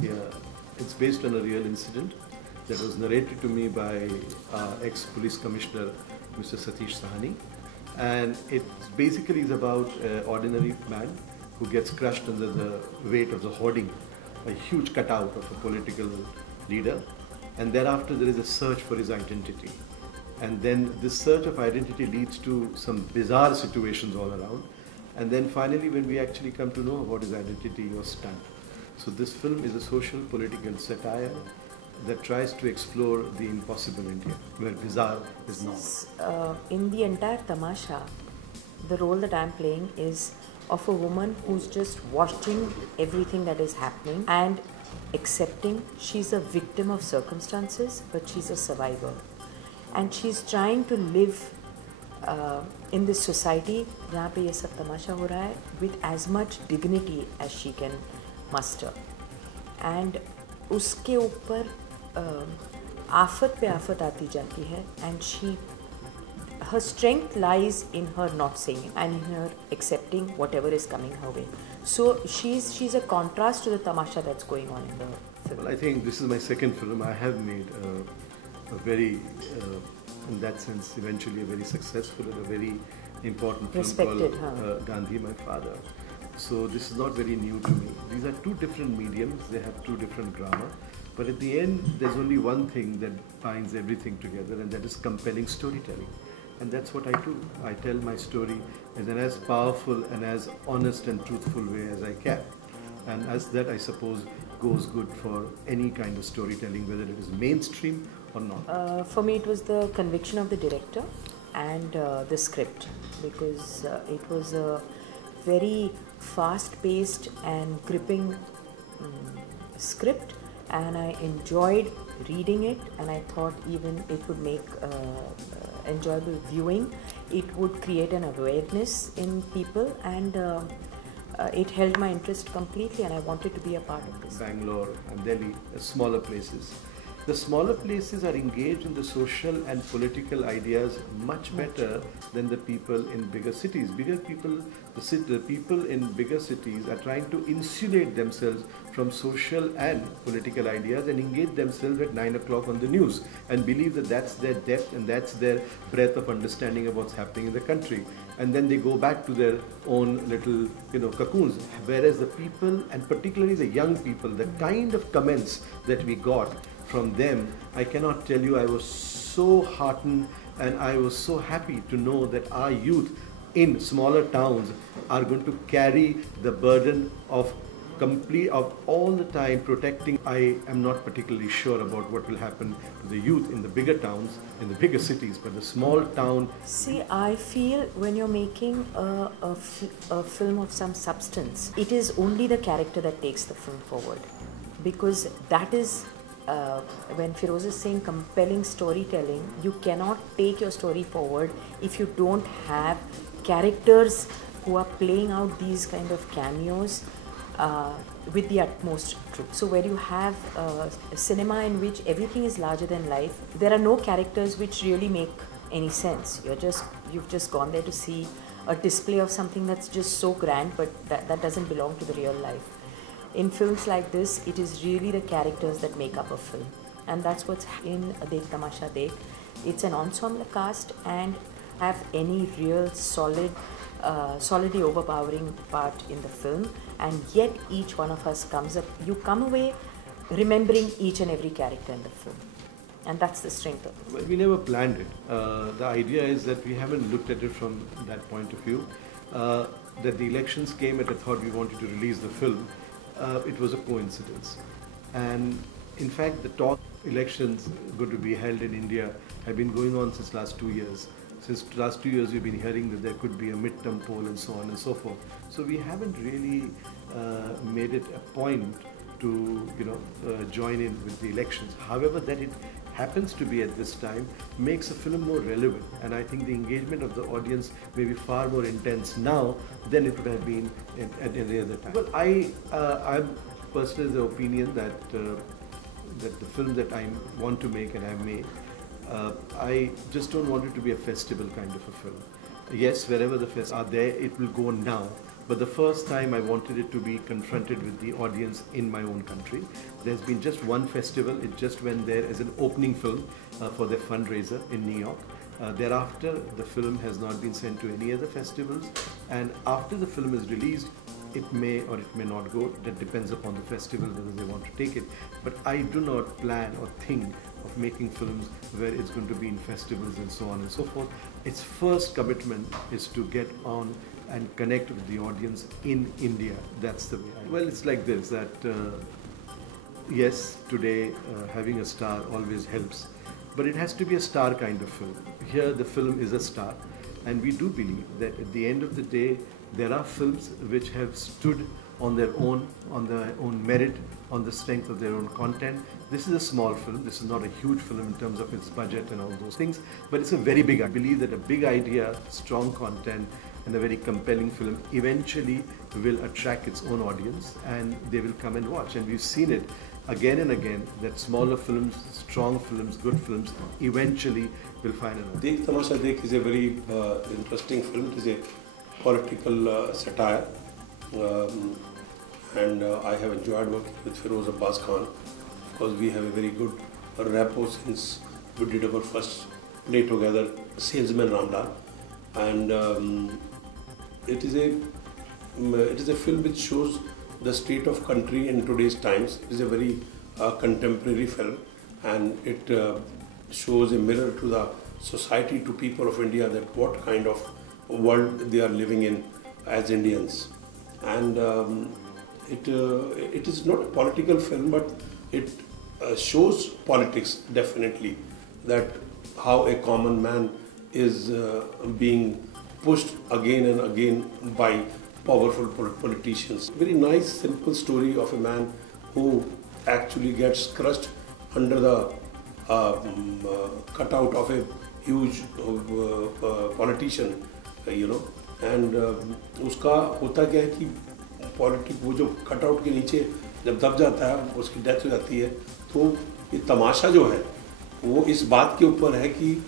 Yeah, it's based on a real incident that was narrated to me by ex-police commissioner Mr. Satish. And it basically is about an ordinary man who gets crushed under the weight of the hoarding, a huge cutout of a political leader, and thereafter there is a search for his identity. And then this search of identity leads to some bizarre situations all around. And then finally, when we actually come to know about his identity, he was stunned. So this film is a social political satire that tries to explore the impossible India, where bizarre is normal. In the entire tamasha, the role that I'm playing is of a woman who's just watching everything that is happening and accepting she's a victim of circumstances, but she's a survivor. And she's trying to live in this society जहाँ पे ये सब तमाशा हो रहा है with as much dignity as she can muster. And उसके ऊपर आफत पे आफत आती जाती है, and her strength lies in her not saying and in her accepting whatever is coming her way. So she's a contrast to the tamasha that's going on in the film. Well, I think this is my second film. I have made a very, in that sense, eventually a very successful and a very important film called Gandhi, My Father. So this is not very new to me. These are two different mediums. They have two different drama. But at the end, there's only one thing that binds everything together, and that is compelling storytelling. And that's what I do. I tell my story in as powerful and as honest and truthful way as I can. And as that, I suppose, goes good for any kind of storytelling, whether it is mainstream or not. For me, it was the conviction of the director and the script, because it was a very fast-paced and gripping script, and I enjoyed reading it, and I thought even it would make enjoyable viewing. It would create an awareness in people, and it held my interest completely, and I wanted to be a part of this. Bangalore and Delhi, smaller places. The smaller places are engaged in the social and political ideas much better than the people in bigger cities. The people in bigger cities are trying to insulate themselves from social and political ideas and engage themselves at 9 o'clock on the news and believe that that's their depth and that's their breadth of understanding of what's happening in the country. And then they go back to their own little, cocoons. Whereas the people, and particularly the young people, the kind of comments that we got from them, I cannot tell you, I was so heartened and I was so happy to know that our youth in smaller towns are going to carry the burden of all the time protecting. I am not particularly sure about what will happen to the youth in the bigger towns, in the bigger cities, but the small town. See, I feel when you're making a film of some substance, it is only the character that takes the film forward, because that is when Feroz is saying compelling storytelling, you cannot take your story forward if you don't have characters who are playing out these kind of cameos with the utmost truth. So where you have a cinema in which everything is larger than life, there are no characters which really make any sense. You've just gone there to see a display of something that's just so grand, but that doesn't belong to the real life. In films like this, it is really the characters that make up a film, and that's what's in Dekh Tamasha Dekh. It's an ensemble cast and have any real solidly overpowering part in the film, and yet each one of us you come away remembering each and every character in the film, and that's the strength of it. Well, we never planned it. The idea is that we haven't looked at it from that point of view. That the elections came and I thought we wanted to release the film. It was a coincidence, and in fact the talk elections going to be held in India have been going on since last 2 years. Since last 2 years we've been hearing that there could be a midterm poll and so on and so forth. So we haven't really made it a point to join in with the elections. However, that it happens to be at this time makes a film more relevant, and I think the engagement of the audience may be far more intense now than it would have been at any other time. Well, I'm personally the opinion that the film that I want to make and I've made, I just don't want it to be a festival kind of a film. Yes, wherever the fests are there, it will go now. but the first time I wanted it to be confronted with the audience in my own country. There's been just one festival, it just went there as an opening film for their fundraiser in New York. Thereafter, the film has not been sent to any other festivals, and after the film is released, it may or it may not go. That depends upon the festival whether they want to take it. But I do not plan or think of making films where it's going to be in festivals and so on and so forth. Its first commitment is to get on and connect with the audience in India. That's the way. Well, it's like this, that yes, today having a star always helps, but it has to be a star kind of film. Here the film is a star, and we do believe that at the end of the day, there are films which have stood on their own merit, on the strength of their own content. This is a small film, this is not a huge film in terms of its budget and all those things, but it's a very big, I believe that a big idea, strong content, and a very compelling film eventually will attract its own audience and they will come and watch. And we've seen it again and again that smaller films, strong films, good films eventually will find an audience. Dekh Tamasha Dekh is a very interesting film. It is a political satire, and I have enjoyed working with Feroz Abbas Khan because we have a very good rapport since we did our first play together, Salesman Ramlal, and it is a film which shows the state of country in today's times. It is a very contemporary film, and it shows a mirror to the society, to people of India, that what kind of world they are living in as Indians. And it is not a political film, but it shows politics definitely, that how a common man is being pushed again and again by powerful politicians. Very nice, simple story of a man who actually gets crushed under the cutout of a huge politician, you know, and उसका होता क्या है कि politic वो जो cutout के नीचे जब दब जाता है, उसकी डेथ हो जाती है, तो ये तमाशा जो है वो इस बात के ऊपर है कि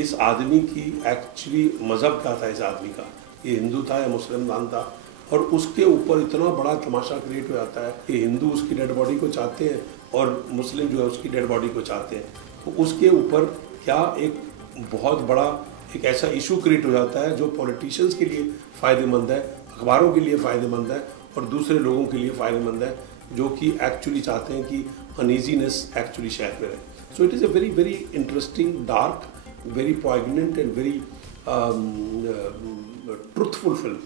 इस आदमी की एक्चुअली मज़हब क्या था, इस आदमी का, ये हिंदू था या मुसलमान था, और उसके ऊपर इतना बड़ा तमाशा क्रिएट हो जाता है कि हिंदू उसकी डेड बॉडी को चाहते हैं और मुस्लिम जो है उसकी डेड बॉडी को चाहते हैं, तो उसके ऊपर क्या एक बहुत बड़ा एक ऐसा इशू क्रिएट हो जाता है जो पॉलिटिशियंस के लिए फ़ायदेमंद है, अखबारों के लिए फ़ायदेमंद है और दूसरे लोगों के लिए फ़ायदेमंद है जो कि एक्चुअली चाहते हैं कि अनईजीनेस एक्चुअली शहर में रहे. So it is a very very interesting, dark, very poignant and very truthful film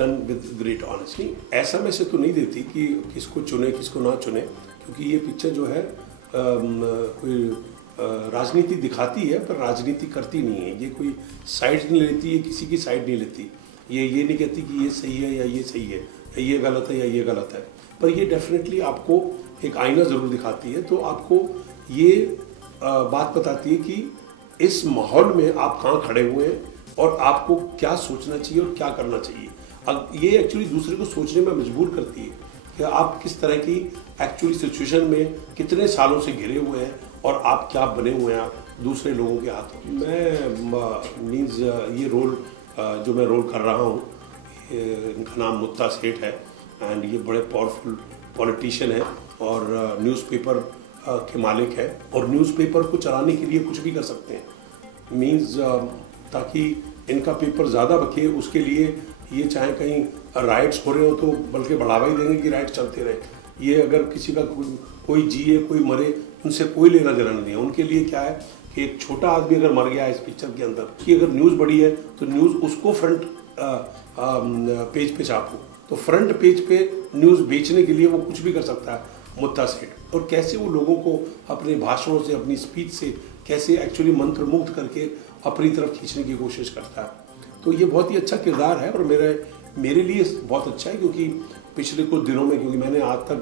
done with great honesty. ऐसा मैं से तो नहीं देती कि किसको चुने किसको ना चुने, क्योंकि ये पिक्चर जो है कोई राजनीति दिखाती है पर राजनीति करती नहीं है. ये कोई साइड नहीं लेती, ये किसी की साइड नहीं लेती, ये नहीं कहती कि ये सही है या ये सही है या ये गलत है या ये गलत है, पर ये डेफिनेटली आपको एक आईना ज़रूर दिखाती है. तो आपको ये बात बताती है कि इस माहौल में आप कहाँ खड़े हुए हैं और आपको क्या सोचना चाहिए और क्या करना चाहिए. अब ये एक्चुअली दूसरे को सोचने में मजबूर करती है कि आप किस तरह की एक्चुअली सिचुएशन में कितने सालों से घिरे हुए हैं और आप क्या बने हुए हैं दूसरे लोगों के हाथों. मैं मीन्स ये रोल जो मैं रोल कर रहा हूँ, इनका नाम मुत्ता सेठ है, एंड ये बड़े पावरफुल पॉलिटिशियन है और न्यूज़पेपर के मालिक है, और न्यूज़पेपर को चलाने के लिए कुछ भी कर सकते हैं. मीन्स ताकि इनका पेपर ज़्यादा बके उसके लिए ये चाहे कहीं राइट्स हो रहे हो तो बल्कि बढ़ावा ही देंगे कि राइट्स चलते रहे. ये अगर किसी का कोई जिए कोई मरे उनसे कोई लेना देना नहीं है. उनके लिए क्या है कि एक छोटा आदमी अगर मर गया इस पिक्चर के अंदर कि अगर न्यूज़ बड़ी है तो न्यूज़ उसको फ्रंट पेज पे छापो, तो फ्रंट पेज पे न्यूज़ बेचने के लिए वो कुछ भी कर सकता है मुत्ता सेठ. और कैसे वो लोगों को अपने भाषणों से, अपनी स्पीच से कैसे एक्चुअली मंत्र मुग्ध करके अपनी तरफ खींचने की कोशिश करता है. तो ये बहुत ही अच्छा किरदार है और मेरे लिए बहुत अच्छा है, क्योंकि पिछले कुछ दिनों में, क्योंकि मैंने आज तक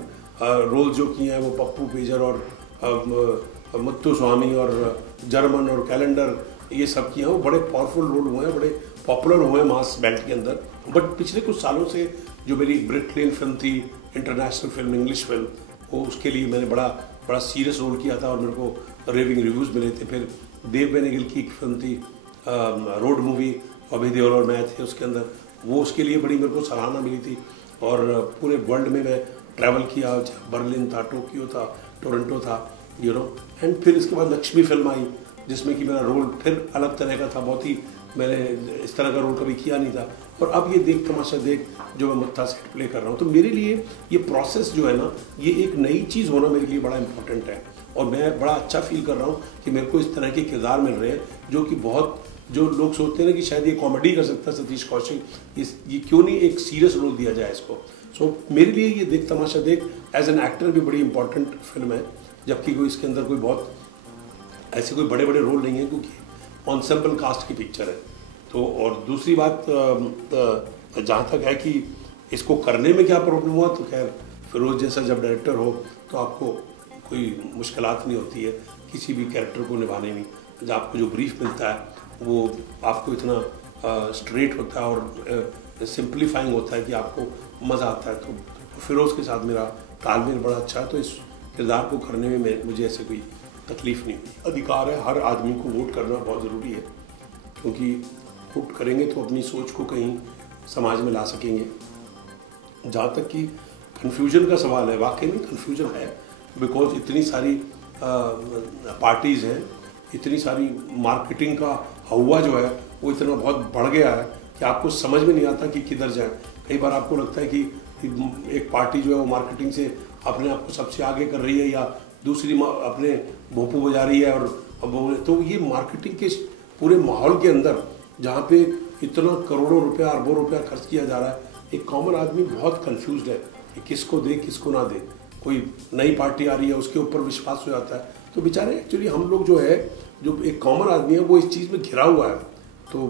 रोल जो किए हैं वो पप्पू पेजर और मुत्तु स्वामी और जर्मन और कैलेंडर, ये सब किए हैं, वो बड़े पावरफुल रोल हुए हैं, बड़े पॉपुलर हुए हैं मास बेल्ट के अंदर. बट पिछले कुछ सालों से जो मेरी ब्रिटलियन फिल्म थी, इंटरनेशनल फिल्म, इंग्लिश फिल्म, वो उसके लिए मैंने बड़ा सीरियस रोल किया था और मेरे को रेविंग रिव्यूज़ मिले थे. फिर देव बेनेगल की एक फिल्म थी रोड मूवी, अभय देओल और मैं थे उसके अंदर, वो उसके लिए बड़ी मेरे को सराहना मिली थी। और पूरे वर्ल्ड में मैं ट्रैवल किया, बर्लिन था, टोक्यो था, टोरंटो था, यू नो। एंड फिर इसके बाद लक्ष्मी फिल्म आई जिसमें कि मेरा रोल फिर अलग तरह का था, बहुत ही मैंने इस तरह का रोल कभी किया नहीं था। और अब ये देख तमाशा देख जो मैं मत्था सेट प्ले कर रहा हूँ, तो मेरे लिए ये प्रोसेस जो है ना, ये एक नई चीज़ होना मेरे लिए बड़ा इंपॉर्टेंट है। और मैं बड़ा अच्छा फील कर रहा हूँ कि मेरे को इस तरह के किरदार मिल रहे हैं जो कि बहुत, जो लोग सोचते हैं ना कि शायद ये कॉमेडी कर सकता है सतीश कौशिक, ये क्यों नहीं एक सीरियस रोल दिया जाए इसको। सो मेरे लिए ये देख तमाशा देख एज एन एक्टर भी बड़ी इंपॉर्टेंट फिल्म है, जबकि कोई इसके अंदर कोई बहुत ऐसे कोई बड़े बड़े रोल नहीं है क्योंकि ऑनसेम्बल कास्ट की पिक्चर है। तो और दूसरी बात जहाँ तक है कि इसको करने में क्या प्रॉब्लम हुआ, तो खैर फिरोज जैसा जब डायरेक्टर हो तो आपको कोई मुश्किलात नहीं होती है किसी भी कैरेक्टर को निभाने में। जब आपको जो ब्रीफ मिलता है वो आपको इतना स्ट्रेट होता है और सिंप्लीफाइंग होता है कि आपको मज़ा आता है। तो फिरोज के साथ मेरा तालमेल बड़ा अच्छा है, तो इस किरदार को करने में मुझे ऐसे कोई तकलीफ नहीं हुई। अधिकार है हर आदमी को वोट करना, बहुत ज़रूरी है, क्योंकि वोट करेंगे तो अपनी सोच को कहीं समाज में ला सकेंगे। जहाँ तक कि कन्फ्यूजन का सवाल है, वाकई में कन्फ्यूजन है, बिकॉज इतनी सारी पार्टीज़ हैं, इतनी सारी मार्केटिंग का हवा जो है वो इतना बहुत बढ़ गया है कि आपको समझ में नहीं आता कि किधर जाए। कई बार आपको लगता है कि एक पार्टी जो है वो मार्केटिंग से अपने आप को सबसे आगे कर रही है, या दूसरी अपने भोपू बजा रही है। और तो ये मार्केटिंग के पूरे माहौल के अंदर जहाँ पे इतना करोड़ों रुपया, अरबों रुपया खर्च किया जा रहा है, एक कॉमन आदमी बहुत कंफ्यूज्ड है कि किसको दे किसको ना दे। कोई नई पार्टी आ रही है उसके ऊपर विश्वास हो जाता है। तो बेचारे एक्चुअली हम लोग जो है, जो एक कॉमन आदमी है, वो इस चीज़ में घिरा हुआ है। तो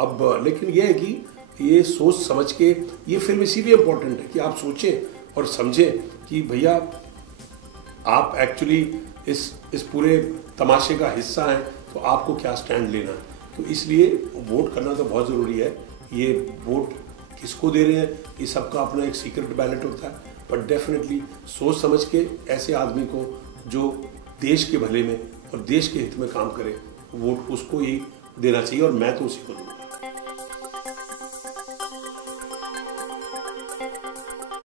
अब लेकिन ये है कि ये सोच समझ के, ये फिल्म इसीलिए इम्पोर्टेंट है कि आप सोचें और समझें कि भैया आप एक्चुअली इस पूरे तमाशे का हिस्सा हैं, तो आपको क्या स्टैंड लेना है। तो इसलिए वोट करना तो बहुत ज़रूरी है। ये वोट किसको दे रहे हैं, ये सबका अपना एक सीक्रेट बैलेट होता है, पर डेफिनेटली सोच समझ के ऐसे आदमी को जो देश के भले में और देश के हित में काम करे, वोट उसको ही देना चाहिए, और मैं तो उसी को दूंगा।